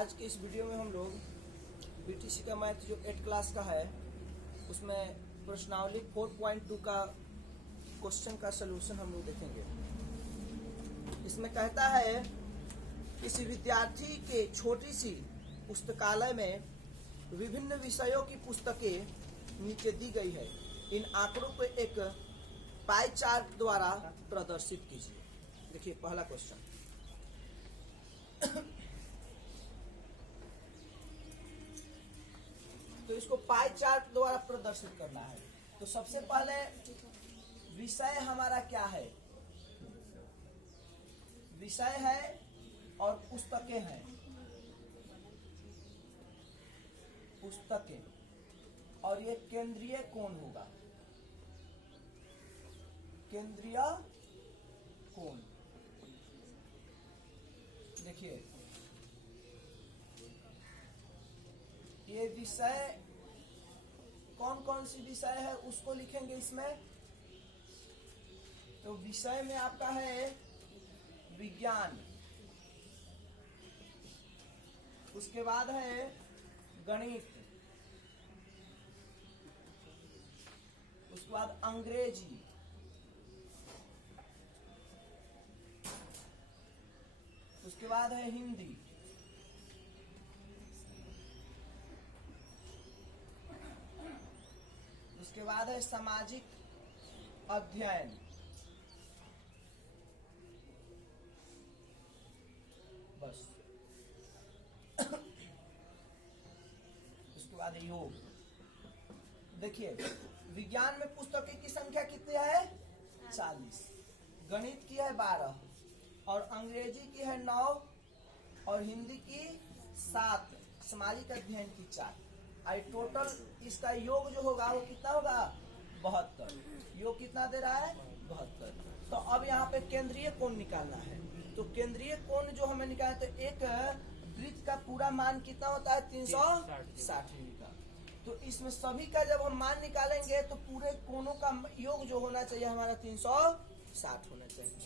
आज के इस वीडियो में हम लोग बीटीसी का मैथ जो 8 क्लास का है उसमें प्रश्नावली 4.2 का क्वेश्चन का सलूशन हम लोग देखेंगे। इसमें कहता है किसी विद्यार्थी के छोटी सी पुस्तकालय में विभिन्न विषयों की पुस्तकें नीचे दी गई है। इन आंकड़ों को एक पाई चार्ट द्वारा प्रदर्शित कीजिए। देखिए पहला क्वेश्चन, तो इसको पाई चार्ट द्वारा प्रदर्शित करना है। तो सबसे पहले विषय हमारा क्या है, विषय है और पुस्तकें हैं। पुस्तकें और ये केंद्रीय कोण होगा, केंद्रीय कोण। देखिए ये विषय कौन कौन सी विषय है उसको लिखेंगे इसमें। तो विषय में आपका है विज्ञान, उसके बाद है गणित, उसके बाद अंग्रेजी, उसके बाद है हिंदी, उसके बाद है सामाजिक अध्ययन, बस। उसके बाद योग। देखिए विज्ञान में पुस्तकें की संख्या कितनी है 40, गणित की है 12 और अंग्रेजी की है 9 और हिंदी की 7, सामाजिक अध्ययन की 4। आई टोटल इसका योग जो होगा वो कितना होगा 72। योग कितना दे रहा है 72। तो अब यहाँ पे केंद्रीय कोण निकालना है। तो केंद्रीय कोण जो हमें निकालना है, तो एक वृत्त का पूरा मान कितना होता है 360 डिग्री का। तो इसमें सभी का जब हम मान निकालेंगे तो पूरे कोणों का योग जो होना चाहिए हमारा 360 होना चाहिए।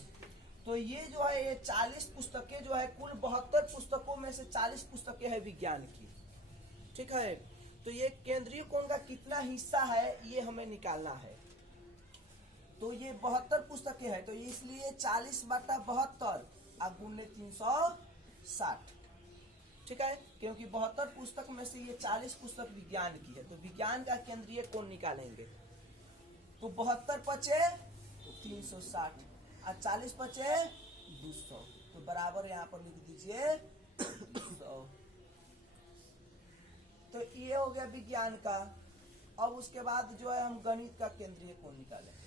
तो ये जो है ये 40 पुस्तकें जो है, कुल 72 पुस्तकों में से 40 पुस्तकें है विज्ञान की, ठीक है। तो ये केंद्रीय कोण का कितना हिस्सा है ये हमें निकालना है। तो ये 72 पुस्तकें है, तो इसलिए 40/72 गुणे 360, ठीक है। क्योंकि 72 पुस्तक में से ये 40 पुस्तक विज्ञान की है, तो विज्ञान का केंद्रीय कोण निकालेंगे। तो 72 बचे 360 और 40 बचे 200, तो बराबर यहाँ पर लिख दीजिए 200। तो ये हो गया विज्ञान का। अब उसके बाद जो है हम गणित का केंद्रीय कोण निकालेंगे।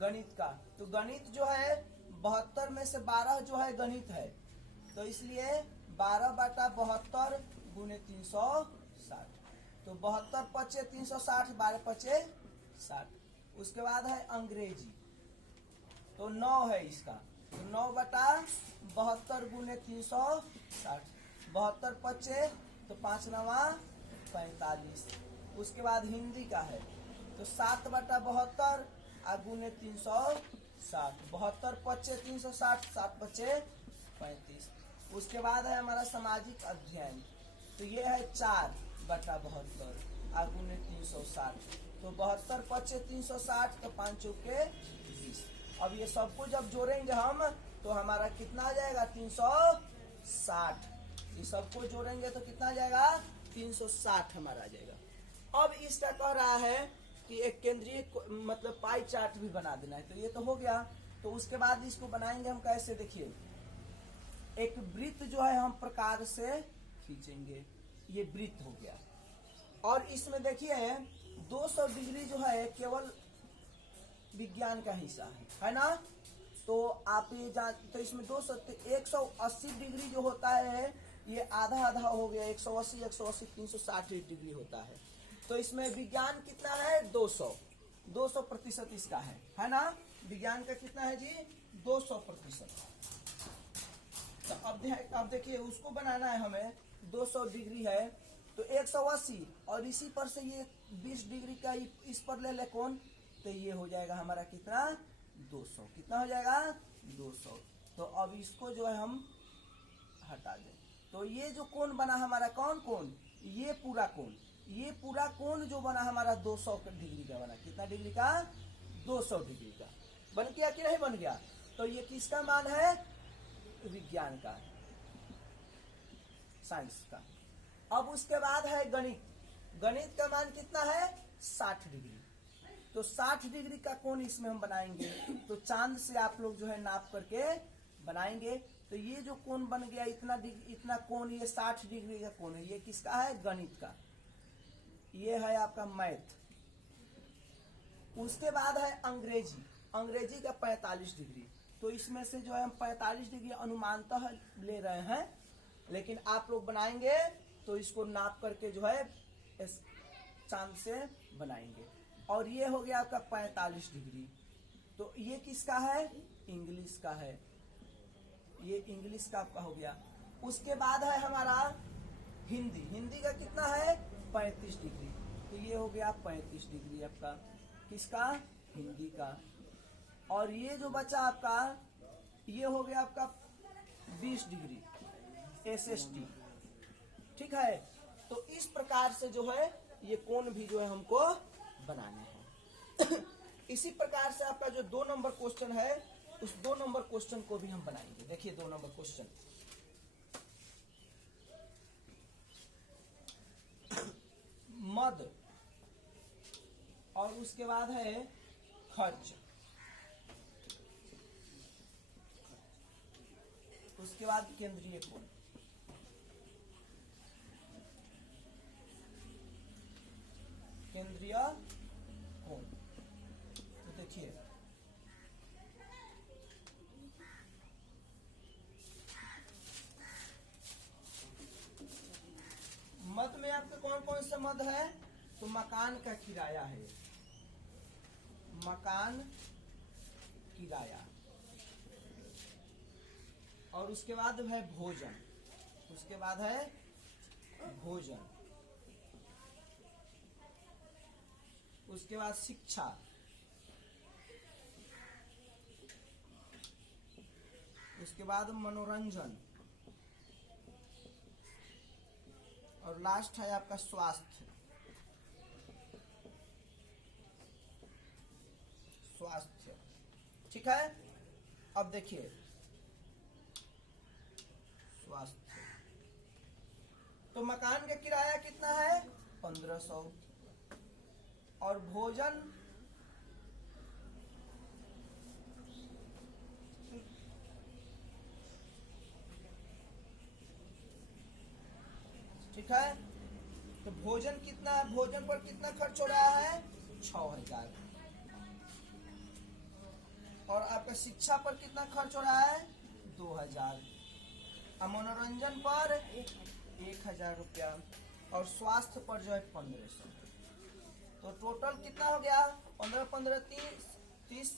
गणित का, तो गणित जो है 72 में से 12 जो है गणित है, तो इसलिए 12/72 गुणे 360। तो 72 पचे 360, 12 पचे 60। उसके बाद है अंग्रेजी, तो 9 है इसका, तो 9/72 गुणे 360, 72 पचे तो 5 9 45। उसके बाद हिंदी का है, तो 7/72 गुणे 360, 72 पचे 360, 7 पचे 35। उसके बाद है हमारा सामाजिक अध्ययन, तो ये है 4/72 गुणे 360, तो 72 पचे 360, तो 5 चौके 20। अब ये सबको जब जोड़ेंगे हम तो हमारा कितना आ जाएगा 360। ये सबको जोड़ेंगे तो कितना आ जाएगा 360 हमारा आ जाएगा। अब इसका कह रहा है कि एक केंद्रीय मतलब पाई चार्ट भी बना देना है। तो ये तो हो गया। तो उसके बाद इसको बनाएंगे हम कैसे, देखिए एक वृत्त जो है हम प्रकार से खींचेंगे, ये वृत्त हो गया। और इसमें देखिए 200 डिग्री जो है केवल विज्ञान का हिस्सा है ना। तो आप ये तो इसमें 180 डिग्री जो होता है ये आधा आधा हो गया, 180 180 360 डिग्री होता है। तो इसमें विज्ञान कितना है 200% इसका है ना। विज्ञान का कितना है जी 200%। तो अब देखिए उसको बनाना है हमें, 200 डिग्री है तो 180 और इसी पर से ये 20 डिग्री का इस पर ले कोण, तो ये हो जाएगा हमारा कितना 200। कितना हो जाएगा 200। तो अब इसको जो है हम हटा दें। तो ये जो कोण बना हमारा, कौन कोण, ये पूरा कोण, ये पूरा कोण जो बना हमारा 200 डिग्री का बना। कितना डिग्री का 200 डिग्री का बन गया कि नहीं बन गया। तो ये किसका मान है, विज्ञान का, साइंस का। अब उसके बाद है गणित। गणित का मान कितना है 60 डिग्री। तो 60 डिग्री का कोण इसमें हम बनाएंगे। तो चांद से आप लोग जो है नाप करके बनाएंगे। तो ये जो कोण बन गया इतना कोण, ये 60 डिग्री का कोण है। ये किसका है, गणित का। ये है आपका मैथ। उसके बाद है अंग्रेजी। अंग्रेजी का 45 डिग्री। तो इसमें से जो है हम 45 डिग्री अनुमानतः ले रहे हैं, लेकिन आप लोग बनाएंगे तो इसको नाप करके जो है इस चांद से बनाएंगे। और ये हो गया आपका 45 डिग्री। तो ये किसका है, इंग्लिश का है। ये इंग्लिश का आपका हो गया। उसके बाद है हमारा हिंदी। हिंदी का कितना है 35 डिग्री। तो ये हो गया 35 डिग्री आपका किसका, हिंदी का। और ये जो बचा आपका, ये हो गया आपका 20 डिग्री SST। ठीक है। तो इस प्रकार से जो है ये कोण भी जो है हमको बनाने हैं। इसी प्रकार से आपका जो 2 नंबर क्वेश्चन है, उस 2 नंबर क्वेश्चन को भी हम बनाएंगे। देखिए 2 नंबर क्वेश्चन, मद और उसके बाद है खर्च, उसके बाद केंद्रीय कोण। केंद्रीय कोण। तो देखिए मद में आपके कौन कौन से मद है, तो मकान का किराया है, मकान किराया। और उसके बाद है भोजन, उसके बाद है भोजन, उसके बाद शिक्षा, उसके बाद मनोरंजन, और लास्ट है आपका स्वास्थ्य। स्वास्थ्य। ठीक है। अब देखिए स्वास्थ्य, तो मकान का किराया कितना है 1500, और भोजन ठीक है। तो भोजन कितना, भोजन पर कितना खर्च हो रहा है 6000। और आपका शिक्षा पर कितना खर्च हो रहा है 2000, और मनोरंजन पर 1000 रुपया, और स्वास्थ्य पर जो है 1500। तो टोटल कितना हो गया 15 15 30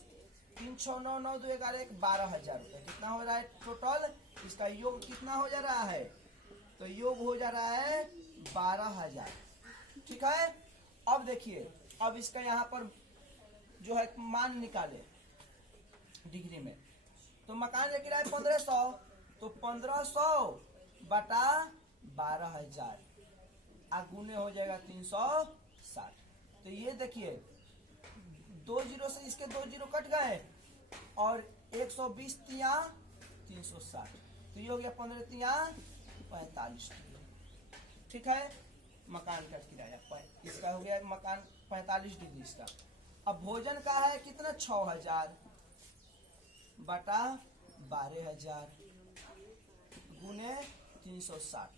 3 6 9 9 2 11 1 12,000 रुपया। कितना हो रहा है टोटल, इसका योग कितना हो जा रहा है, तो योग हो जा रहा है 12,000। ठीक है। अब देखिए, अब इसका यहाँ पर जो है मान निकाले डिग्री में। तो मकान का किराया 1500, तो 1500 बटा 12,000 गुने हो जाएगा 360। तो ये देखिए 2 जीरो से इसके 2 जीरो कट गए, और 120 तिया 360। तो ये हो गया 15 तिया 45। ठीक है। मकान का किराया इसका हो गया मकान 45 डिग्री इसका। अब भोजन का है कितना 6000 बटा 12,000 गुने 360।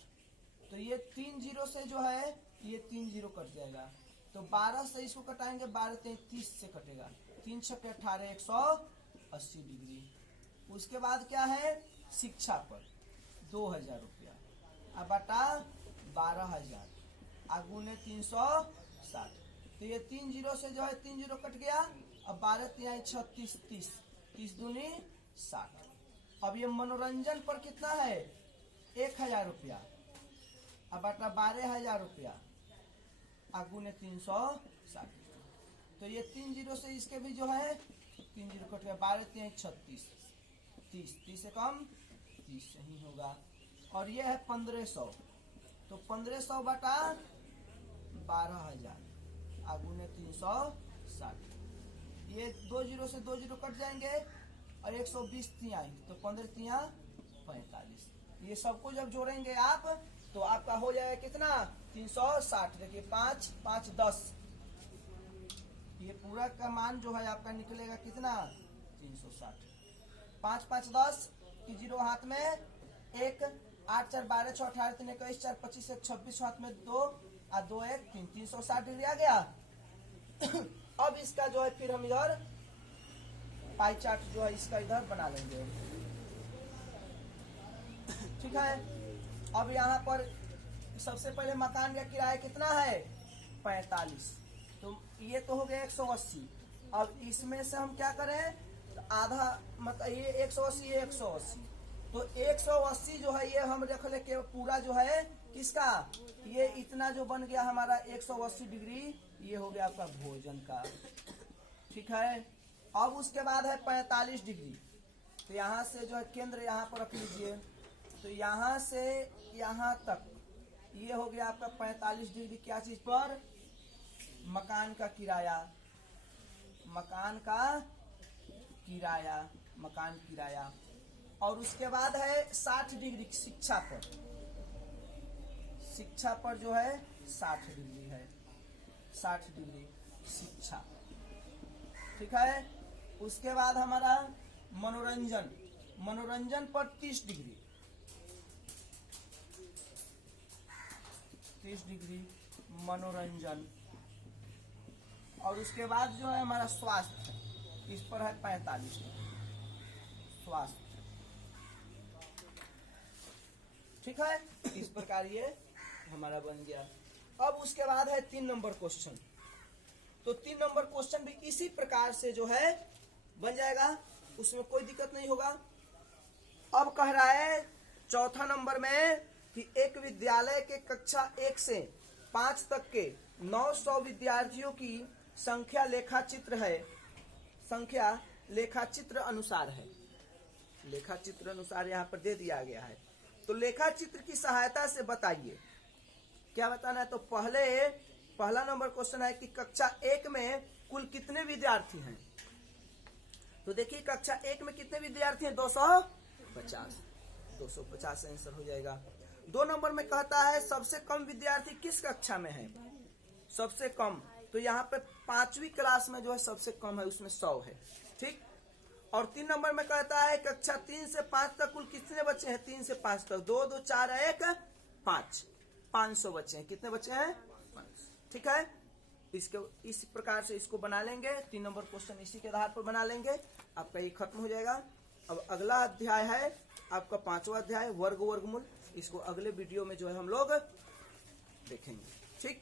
तो ये 3 जीरो से जो है ये 3 जीरो कट जाएगा। तो 12 से इसको कटाएंगे, 12 30 से कटेगा, 3 छक्के 18 180 डिग्री। उसके बाद क्या है शिक्षा पर 2000 रुपया, अब बटा 12,000 गुने 360। तो ये 3 जीरो से जो है 3 जीरो कट गया। अब 12 3 36 30 30 दूनी 60। अब ये मनोरंजन पर कितना है 1000 रुपया, अब बटा 12,000 रुपया गुने 360। तो ये 3 जीरो से इसके भी जो है 3 जीरो कट गया, 12 3 36, 30, 30 से कम 30 यही होगा। और ये है 1500, तो 1500 बटा 12,000 आगुने 360। ये 2 जीरो से 2 जीरो कट जाएंगे और 120 तिहाई, तो 15 तिहा 45। ये सबको जब जोड़ेंगे आप तो आपका हो जाएगा कितना 360। देखिए 5 5 10, ये पूरा का मान जो है आपका निकलेगा कितना 360। 5 5 10 की जीरो हाथ में 1, 8 4 12 6 18 3 21 4 25 1 26 हाथ में 2 और 2 1 3, 360 डिग्री आ गया। अब इसका जो है फिर हम इधर पाई चार्ट जो है इसका इधर बना लेंगे, ठीक है। अब यहाँ पर सबसे पहले मकान का किराया कितना है 45, तो ये तो हो गया 180। अब इसमें से हम क्या करें तो आधा, मतलब ये 180 ये 180, तो 180 जो है ये हम रख ले के पूरा जो है किसका, ये इतना जो बन गया हमारा 180 डिग्री, ये हो गया आपका भोजन का, ठीक है। अब उसके बाद है 45 डिग्री, तो यहाँ से जो है केंद्र यहाँ पर रख लीजिए, तो यहाँ से यहाँ तक ये हो गया आपका 45 डिग्री। क्या चीज पर, मकान का किराया, मकान का किराया, मकान किराया। और उसके बाद है 60 डिग्री शिक्षा पर, शिक्षा पर जो है 60 डिग्री है, 60 डिग्री शिक्षा, ठीक है। उसके बाद हमारा मनोरंजन, मनोरंजन पर 30 डिग्री, 30 डिग्री मनोरंजन। और उसके बाद जो है हमारा स्वास्थ्य, इस पर है 45 स्वास्थ्य, ठीक है। इस प्रकार ये हमारा बन गया। अब उसके बाद है 3 नंबर क्वेश्चन, तो 3 नंबर क्वेश्चन भी इसी प्रकार से जो है बन जाएगा, उसमें कोई दिक्कत नहीं होगा। अब कह रहा है चौथा नंबर में कि एक विद्यालय के कक्षा 1 से 5 तक के 900 विद्यार्थियों की संख्या लेखाचित्र है, संख्या लेखाचित्र अनुसार है, लेखाचित्र अनुसार यहाँ पर दे दिया गया है। तो लेखाचित्र की सहायता से बताइए क्या बताना है। तो पहला नंबर क्वेश्चन है कि कक्षा 1 में कुल कितने विद्यार्थी हैं। तो देखिए कक्षा 1 में कितने विद्यार्थी हैं 250, 250 आंसर हो जाएगा। 2 नंबर में कहता है सबसे कम विद्यार्थी किस कक्षा में है, सबसे कम, तो यहाँ पे 5वीं क्लास में जो है सबसे कम है, उसमें 100 है, ठीक। और 3 नंबर में कहता है कक्षा 3 से 5 तक कुल कितने बच्चे हैं, 3 से 5 तक 2 2 4 1 5, 500 बच्चे हैं, कितने बच्चे हैं 500, ठीक है। इसके इस प्रकार से इसको बना लेंगे, 3 नंबर क्वेश्चन इसी के आधार पर बना लेंगे, आपका ये खत्म हो जाएगा। अब अगला अध्याय है आपका 5वां अध्याय वर्ग वर्गमूल, इसको अगले वीडियो में जो है हम लोग देखेंगे, ठीक।